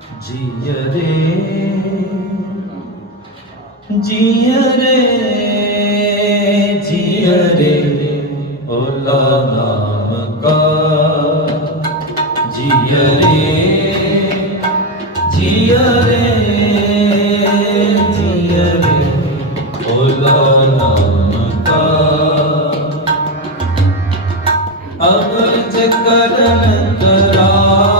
ਜੀਅ ਰੇ ਜੀਅ ਰੇ ਜੀਅ ਰੇ ਓਲਾ ਨਾਮ ਕਾ ਜੀਅ ਰੇ ਜੀਅ ਰੇ ਜੀਅ ਰੇ ਓਲਾ ਨਾਮ ਕਾ ਅਮਰ ਕਰਨ ਕਰਾਵਨੋ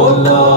ਜਿਯਰੇ ਜਿਯਰੇ ਓਲਾ ਨਾਮ